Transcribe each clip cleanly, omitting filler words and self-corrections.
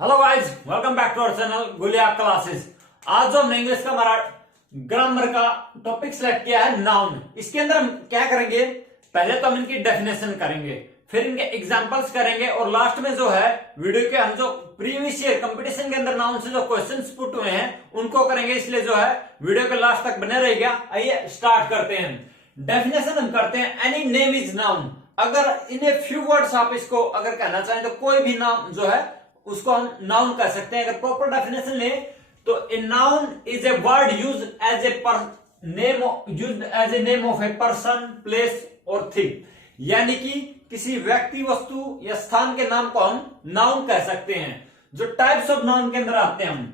Hello guys, welcome back to our channel Gulia classes. आज जो हमने इंग्लिश का हमारा ग्रामर का टॉपिक सिलेक्ट किया है नाउन। इसके अंदर हम क्या करेंगे, पहले तो हम इनकी डेफिनेशन करेंगे, फिर इनके एग्जांपल्स करेंगे और लास्ट में जो है वीडियो के हम जो प्रीवियस ईयर कंपटीशन के अंदर नाउन से जो क्वेश्चंस पुट हुए हैं उनको करेंगे। इसलिए जो है वीडियो के लास्ट तक बने रहेगा। आइए स्टार्ट करते हैं। डेफिनेशन हम करते हैं। Any name is noun. अगर इन ए फ्यू वर्ड्स आप इसको अगर कहना चाहें तो कोई भी नाम जो है उसको हम नाउन कह सकते हैं। अगर प्रॉपर डेफिनेशन ले तो a noun is a word use as a name used as a name of a person, place और थिंग। यानी कि किसी व्यक्ति, वस्तु या स्थान के नाम को हम नाउन कह सकते हैं। जो टाइप्स ऑफ नाउन के अंदर आते हैं हम,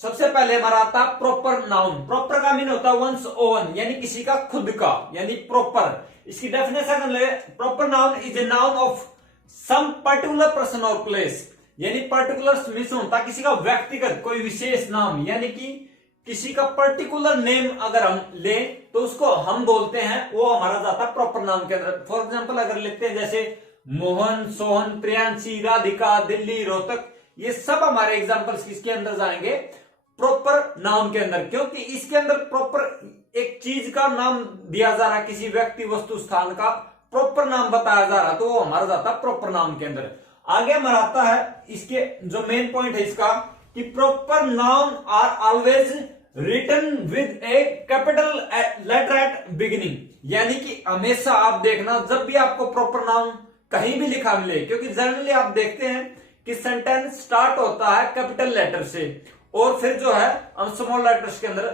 सबसे पहले हमारा आता है प्रॉपर नाउन। प्रॉपर का मीन होता है वंस ओन, यानी किसी का खुद का, यानी प्रॉपर। इसकी डेफिनेशन ले, proper noun is a noun of some particular person और प्लेस। यानी पर्टिकुलर मीन्स होता है किसी का व्यक्तिगत कोई विशेष नाम, यानी कि किसी का पर्टिकुलर नेम अगर हम ले तो उसको हम बोलते हैं, वो हमारा जाता है प्रॉपर नाउन के अंदर। फॉर एग्जांपल अगर लेते हैं जैसे मोहन, सोहन, प्रियांशी, राधिका, दिल्ली, रोहतक, ये सब हमारे एग्जांपल्स किसके अंदर जाएंगे, प्रॉपर नाउन के अंदर। क्योंकि इसके अंदर प्रॉपर एक चीज का नाम दिया जा रहा है, किसी व्यक्ति, वस्तु, स्थान का प्रॉपर नाम बताया जा रहा है, तो वो हमारा जाता है प्रॉपर नाउन के अंदर। आगे हमारा आता है इसके जो मेन पॉइंट है इसका कि proper noun are always written with a capital letter at beginning. यानी कि हमेशा आप देखना जब भी आपको प्रॉपर नाउन कहीं भी लिखा मिले, क्योंकि जनरली आप देखते हैं कि सेंटेंस स्टार्ट होता है कैपिटल लेटर से और फिर जो है हम स्मॉल लेटर्स के अंदर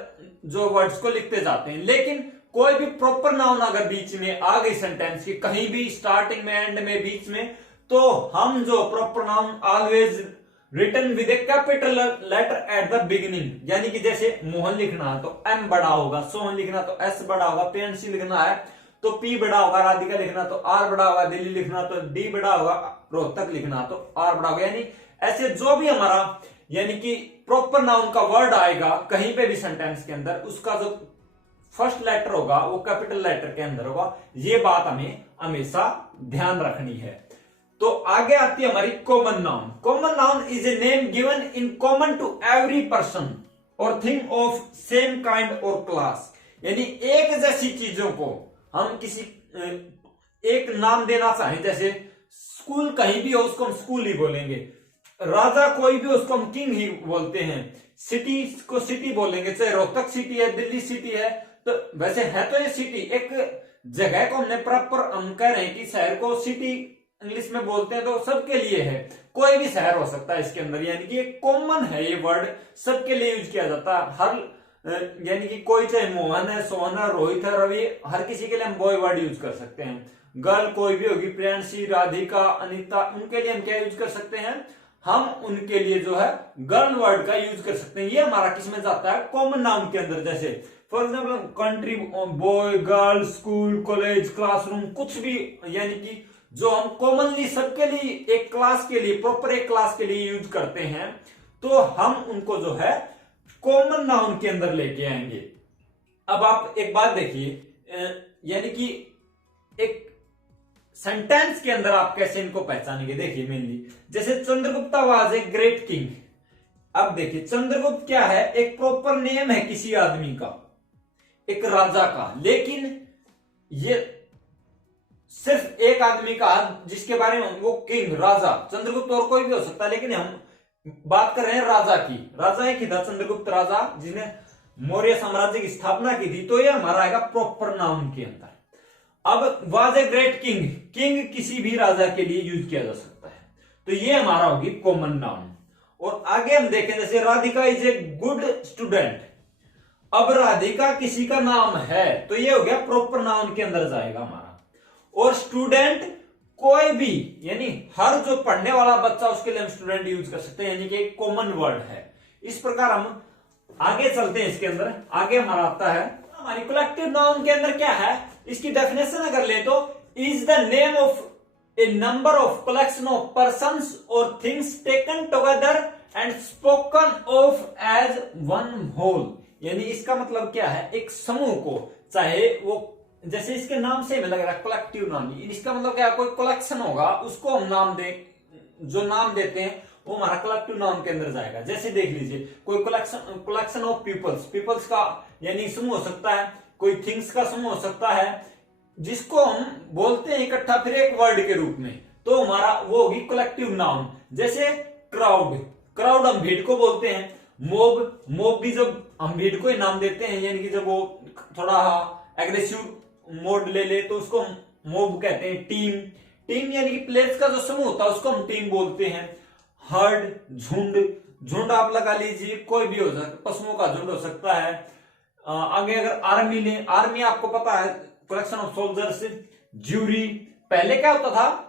जो वर्ड्स को लिखते जाते हैं। लेकिन कोई भी प्रॉपर नाउन अगर बीच में आ गई सेंटेंस की, कहीं भी स्टार्टिंग में, एंड में, बीच में, तो हम जो proper noun always written with a capital letter at the beginning. यानी कि जैसे मोहन लिखना है तो एम बड़ा होगा, सोहन लिखना तो एस बड़ा होगा, प्रियांशी लिखना है तो पी बड़ा होगा, राधिका लिखना तो आर बड़ा होगा, दिल्ली लिखना तो डी बड़ा होगा, रोहतक लिखना तो आर बड़ा होगा। यानी ऐसे जो भी हमारा यानी कि प्रॉपर नाउन का वर्ड आएगा कहीं पे भी सेंटेंस के अंदर, उसका जो फर्स्ट लेटर होगा वो कैपिटल लेटर के अंदर होगा। ये बात हमें हमेशा ध्यान रखनी है। तो आगे आती है हमारी common noun. Common noun is a name given in common to every person और थिंग ऑफ सेम काइंड और क्लास। यानी एक जैसी चीजों को हम किसी एक नाम देना चाहें, जैसे स्कूल कहीं भी हो उसको हम स्कूल ही बोलेंगे, राजा कोई भी उसको हम किंग ही बोलते हैं, सिटी को सिटी बोलेंगे, चाहे रोहतक सिटी है, दिल्ली सिटी है, तो वैसे है तो ये सिटी एक जगह को हमने प्रॉपर हम कह रहे हैं कि शहर को सिटी इंग्लिश में बोलते हैं, तो सबके लिए है, कोई भी शहर हो सकता है इसके अंदर। यानी कि एक कॉमन है, ये वर्ड सबके लिए यूज किया जाता है। हर यानी कि कोई चाहे मोहन है, सोहन है, रोहित है, रवि, हर किसी के लिए हम बॉय वर्ड यूज कर सकते हैं। गर्ल कोई भी होगी, प्रियांशी, राधिका, अनिता, उनके लिए हम क्या यूज कर सकते हैं, हम उनके लिए जो है गर्ल वर्ड का यूज कर सकते हैं। ये हमारा किसमें जाता है, कॉमन नाउन के अंदर। जैसे for example country, boy, girl, school, college, classroom, कुछ भी, यानी कि जो हम कॉमनली सबके लिए एक क्लास के लिए, प्रॉपर एक क्लास के लिए यूज करते हैं, तो हम उनको जो है कॉमन नाउन के अंदर लेके आएंगे। अब आप एक बात देखिए, यानी कि एक सेंटेंस के अंदर आप कैसे इनको पहचानेंगे। देखिए मेनली जैसे Chandragupta was a great king. अब देखिए चंद्रगुप्त क्या है, एक प्रॉपर नेम है किसी आदमी का, एक राजा का, लेकिन ये सिर्फ एक आदमी का जिसके बारे में वो किंग, राजा, चंद्रगुप्त और कोई भी हो सकता है, लेकिन हम बात कर रहे हैं राजा की। राजा एक ही था चंद्रगुप्त राजा, जिसने मौर्य साम्राज्य की स्थापना की थी, तो ये हमारा आएगा प्रॉपर नाउन के अंदर। अब was a great king, king किसी भी राजा के लिए यूज किया जा सकता है, तो ये हमारा होगी कॉमन नाउन। और आगे हम देखें जैसे Radhika is a good student. अब राधिका किसी का नाम है तो ये हो गया प्रॉपर नाउन के अंदर जाएगा हमारा। और स्टूडेंट कोई भी, यानी हर जो पढ़ने वाला बच्चा, उसके लिए हम स्टूडेंट यूज कर सकते हैं, यानी कि एक कॉमन वर्ड है। इस प्रकार हम आगे चलते हैं। इसके अंदर आगे हमारा आता है हमारी कलेक्टिव नाउन के अंदर क्या है, इसकी डेफिनेशन अगर ले तो is the name of a number of collection of persons और things taken together and spoken of as one whole. यानी इसका मतलब क्या है, एक समूह को, चाहे वो जैसे इसके नाम से हमें लग रहा है कलेक्टिव नाम, इसका मतलब क्या है, कोई कलेक्शन होगा उसको हम नाम दे, जो नाम देते हैं वो हमारा कलेक्टिव नाउन के अंदर जाएगा। जैसे देख लीजिए, कोई कलेक्शन ऑफ पीपल्स, पीपल्स का यानी समूह हो सकता है, कोई थिंग्स का समूह हो सकता है, जिसको हम बोलते हैं इकट्ठा फिर एक वर्ड के रूप में, तो हमारा वो होगी कलेक्टिव नाउन। जैसे क्राउड, क्राउड हम भीड़ को बोलते हैं। मोब, मोब भी जब हम भीड़ को ही नाम देते हैं, यानी कि जब वो थोड़ा एग्रेसिव मोड ले ले तो उसको मोब कहते हैं। टीम, टीम यानी कि प्लेयर्स का जो समूह होता है उसको हम टीम बोलते हैं। हर्ड, झुंड, झुंड आप लगा लीजिए, कोई भी हो सकता, पशुओं का झुंड हो सकता है। आगे अगर आर्मी ले, आर्मी आपको पता है कलेक्शन ऑफ सोल्जर्स। ज्यूरी, पहले क्या होता था,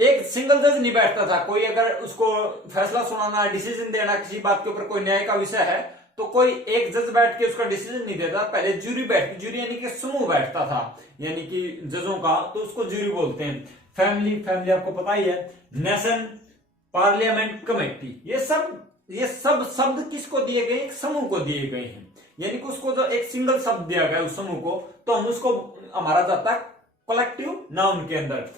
एक सिंगल जज नहीं बैठता था, कोई अगर उसको फैसला सुनाना, डिसीजन देना किसी बात के ऊपर, कोई न्याय का विषय है, तो कोई एक जज बैठ के उसका डिसीजन नहीं देता, पहले ज्यूरी बैठती, ज्यूरी यानी कि समूह बैठता था, यानी कि जजों का, तो उसको ज्यूरी बोलते हैं। फैमिली, फैमिली आपको पता ही है। नेशन, पार्लियामेंट, कमेटी, ये सब शब्द किसको दिए गए, एक समूह को दिए गए हैं, यानी कि उसको जो एक सिंगल शब्द दिया गया उस समूह को, तो हम उसको हमारा जाता है कलेक्टिव नाउन के अंदर।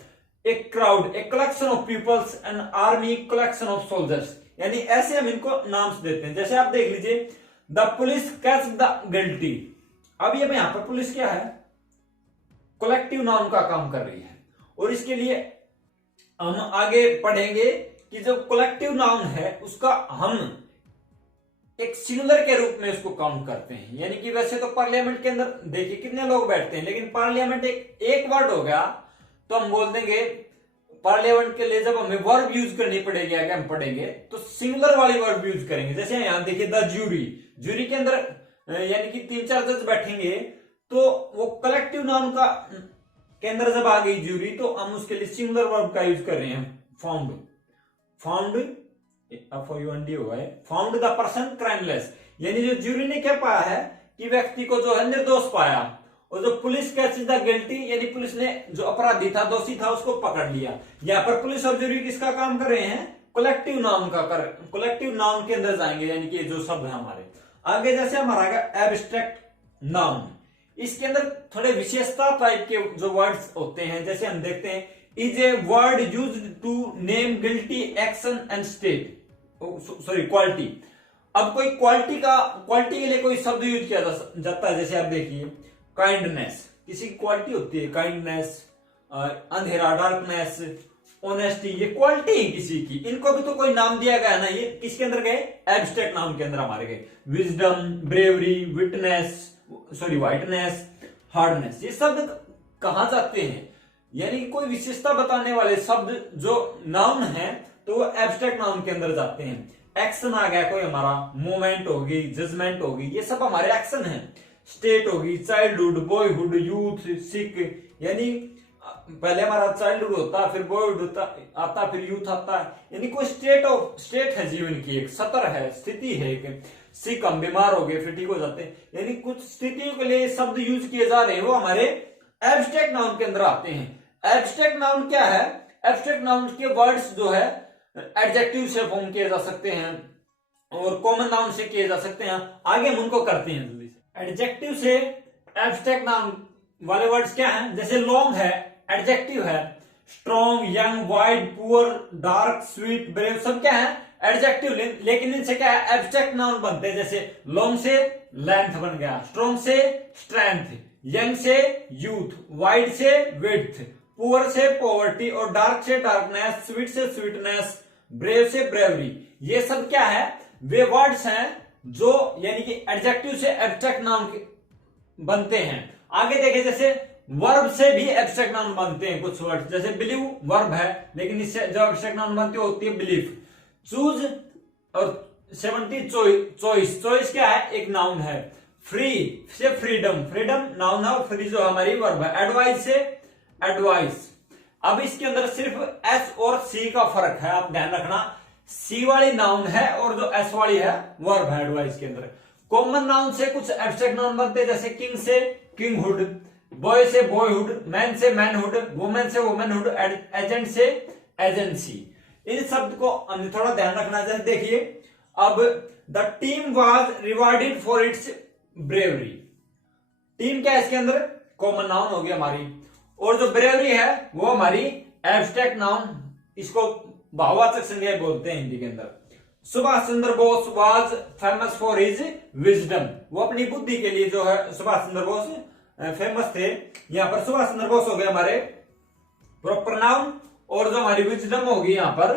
एक क्राउड, एक collection of peoples, an army, collection of soldiers, यानी ऐसे हम इनको नाम देते हैं। जैसे आप देख लीजिए, the police catch the guilty. अब ये यहां पर पुलिस क्या है, कलेक्टिव नाउन का काम कर रही है, और इसके लिए हम आगे पढ़ेंगे कि जो कलेक्टिव नाउन है उसका हम एक सिंगुलर के रूप में उसको काउंट करते हैं। यानी कि वैसे तो पार्लियामेंट के अंदर देखिए कितने लोग बैठते हैं, लेकिन पार्लियामेंट एक वर्ड हो गया, तो हम बोल देंगे पार्लियामेंट के लिए जब हमें वर्ब यूज करनी पड़ेगी, आगे हम पढ़ेंगे तो सिंगुलर वाली वर्ब यूज करेंगे। जैसे यहां देखिए द ज्यूरी, ज्यूरी के अंदर यानी कि 3-4 जज बैठेंगे, तो वो कलेक्टिव नाउन का के अंदर जब आ गई ज्यूरी, तो हम उसके लिए सिंगुलर वर्ब का यूज कर रहे हैं। फाउंड, फाउंड होगा, फाउंड द पर्सन क्राइमलेस, यानी जो ज्यूरी ने क्या पाया है कि व्यक्ति को जो है निर्दोष पाया, और जो पुलिस कैचेस द गिल्टी, यानी पुलिस ने जो अपराधी था, दोषी था, उसको पकड़ लिया। यहाँ पर पुलिस और ज्यूरी किसका काम कर रहे हैं, कलेक्टिव नाउन का कलेक्टिव नाउन के अंदर जाएंगे, यानी कि जो शब्द है हमारे आगे। जैसे हमारा एब्स्ट्रैक्ट नाउन, इसके अंदर थोड़े विशेषता टाइप के जो वर्ड्स होते हैं, जैसे हम देखते हैं, is a word used to name guilty action and state, sorry quality. अब कोई क्वालिटी के लिए कोई शब्द यूज किया जाता है, जैसे आप देखिए काइंडनेस, किसी की क्वालिटी होती है, काइंडनेस, अंधेरा, डार्कनेस, ऑनेस्टी, ये क्वालिटी है किसी की, इनको भी तो कोई नाम दिया गया ना, ये किसके अंदर गए, एब्स्ट्रैक्ट नाउन के अंदर हमारे गए। विजडम, ब्रेवरी, वाइटनेस, हार्डनेस, ये शब्द कहां जाते हैं, यानी कोई विशेषता बताने वाले शब्द जो नाउन है, तो वो एब्स्ट्रैक्ट नाउन के अंदर जाते हैं। एक्शन आ गया कोई हमारा, मूवमेंट होगी, जजमेंट होगी, ये सब हमारे एक्शन है। स्टेट होगी, चाइल्डहुड, बॉयहुड, यूथ, सिक, यानी पहले हमारा चाइल्डहुड होता, फिर बॉयहुड आता, फिर यूथ आता है, यानी कोई स्टेट है जीवन की, एक सतर है, स्थिति है एक। सिक, हम बीमार हो गए फिर ठीक हो जाते हैं, यानी कुछ स्थितियों के लिए शब्द यूज किए जा रहे हैं, वो हमारे एब्स्ट्रैक्ट नाउन के अंदर आते हैं। एब्स्ट्रैक्ट नाउन क्या है, एब्स्ट्रैक्ट नाउन के वर्ड्स जो है एडजेक्टिव से फॉर्म किए जा सकते हैं और कॉमन नाउन से किए जा सकते हैं, आगे हम उनको करते हैं जल्दी से। एडजेक्टिव से एब्स्ट्रैक्ट नाउन वाले वर्ड्स क्या हैं, जैसे लॉन्ग है, एडजेक्टिव है। Strong, young, wide, poor, dark, sweet, brave, सब क्या है, एडजेक्टिव, लेकिन इनसे क्या है, एब्स्ट्रैक्ट नाउन बनते हैं। जैसे लॉन्ग से लेंथ बन गया, स्ट्रॉन्ग से स्ट्रेंथ, यंग से यूथ, वाइड से विड्थ, पुअर से पॉवर्टी, और डार्क से डार्कनेस, स्वीट से स्वीटनेस, ब्रेव से ब्रेवरी। ये सब क्या है, वे वर्ड्स हैं जो यानी कि एडजेक्टिव से एब्स्ट्रैक्ट नाउन बनते हैं। आगे देखें, जैसे वर्ब से भी एब्स्ट्रैक्ट नाउन बनते हैं कुछ वर्ड, जैसे बिलीव वर्ब है, लेकिन इससे जो एब्स्ट्रैक्ट नाउन बनती होती है बिलीफ। चूज और 70 चॉइस क्या है, एक नाउन है। फ्री से फ्रीडम, फ्रीडम नाउन है, और फ्री जो हमारी वर्ब है। एडवाइस से एडवाइस। अब इसके अंदर सिर्फ एस और सी का फर्क है, आप ध्यान रखना, सी वाली नाउन है और जो एस वाली है वर्ब है एडवाइस के अंदर। कॉमन नाउन से कुछ एब्स्ट्रैक्ट नाउन बनते हैं, जैसे किंग से किंगहुड, बॉय से बॉयहुड, मैन से मैनहुड, वुमेन से वुमेनहुड, एजेंट से एजेंसी। इन शब्द को हमने थोड़ा ध्यान रखना है। देखिए, अब the team was rewarded for its bravery. Team क्या है इसके अंदर, कॉमन नाउन होगी हमारी, और जो ब्रेवरी है वो हमारी एब्स्ट्रैक्ट नाउन, इसको भाववाचक संज्ञाएं बोलते हैं हिंदी के अंदर। Subhash Chandra Bose was famous for his wisdom, वो अपनी बुद्धि के लिए जो है सुभाष चंद्र बोस फेमस थे। यहां पर सुभाष चंद्र बोस हो गए हमारे प्रॉपर नाउन, और जो हमारी विजडम होगी यहाँ पर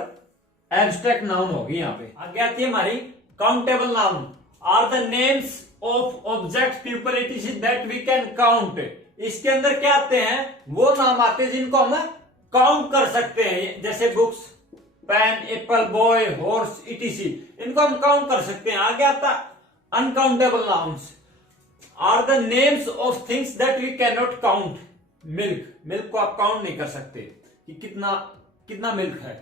एब्स्ट्रैक्ट नाउन होगी। यहाँ पे आगे आती है हमारी countable noun, are the names of object people it that we can count. इसके अंदर क्या आते हैं, वो नाम आते हैं जिनको हम काउंट कर सकते हैं, जैसे books, pen, apple, boy, horse, etc, इनको हम काउंट कर सकते हैं। आगे आता uncountable nouns, are the names of things that we can not count. Milk, milk को आप काउंट नहीं कर सकते कि कितना कितना मिल्क है।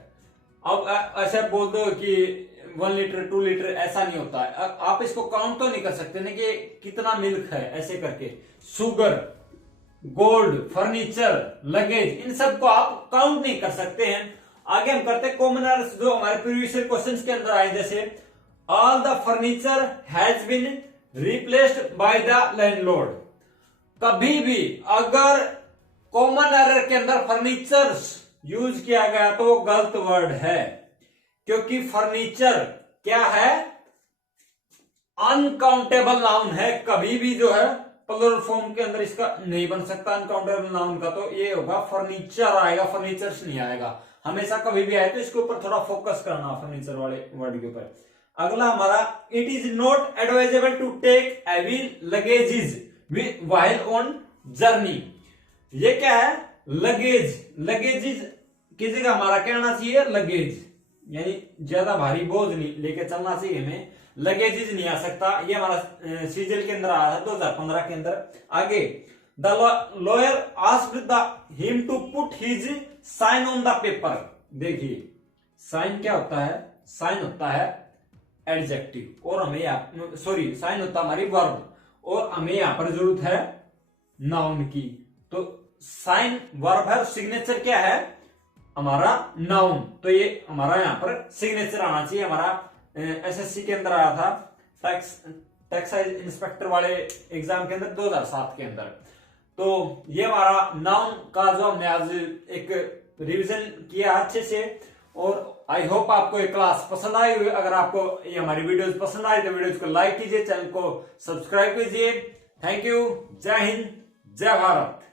अब ऐसा बोल दो कि 1 लीटर 2 लीटर, ऐसा नहीं होता है। आप इसको काउंट तो नहीं कर सकते ना कि कितना मिल्क है ऐसे करके। शुगर, गोल्ड, फर्नीचर, लगेज, इन सब को आप काउंट नहीं कर सकते हैं। आगे हम करते हैं कॉमनर्स जो हमारे प्रीवियस क्वेश्चंस के अंदर आए, जैसे all the furniture has been replaced by the landlord. कभी भी अगर कॉमन एरर के अंदर फर्नीचर्स यूज किया गया तो वो गलत वर्ड है, क्योंकि फर्नीचर क्या है, अनकाउंटेबल नाउन है। कभी भी जो है प्लुरल फॉर्म के अंदर इसका नहीं बन सकता अनकाउंटेबल नाउन का, तो ये होगा फर्नीचर आएगा, फर्नीचर्स नहीं आएगा। हमेशा कभी भी आए तो इसके ऊपर थोड़ा फोकस करना फर्नीचर वाले वर्ड के ऊपर। अगला हमारा, it is not advisable to take heavy luggages while on journey. ये क्या है, लगेज, लगेजेस की जगह हमारा क्या आना चाहिए, लगेज, यानी ज्यादा भारी बोझ नहीं लेके चलना चाहिए हमें, लगेजेस नहीं आ सकता। ये हमारा सीजल के अंदर आया था 2015 के अंदर। आगे, the lawyer asked him to put his sign on the paper. देखिए साइन क्या होता है, साइन होता है एडजेक्टिव, और हमें सॉरी साइन होता है हमारी वर्ब, और हमें यहां पर जरूरत है नाउन की। तो साइन वर्ब है, सिग्नेचर क्या है हमारा नाउन, तो ये हमारा यहाँ पर सिग्नेचर आना चाहिए। हमारा एसएससी के अंदर आया था टैक्स इंस्पेक्टर वाले एग्जाम के अंदर 2007 के अंदर। तो ये हमारा नाउन का जो हमने आज एक रिवीजन किया अच्छे से, और आई होप आपको ये क्लास पसंद आई हुई। अगर आपको ये हमारी वीडियोस पसंद आई तो वीडियोस को लाइक कीजिए, चैनल को सब्सक्राइब कीजिए। थैंक यू, जय हिंद, जय भारत।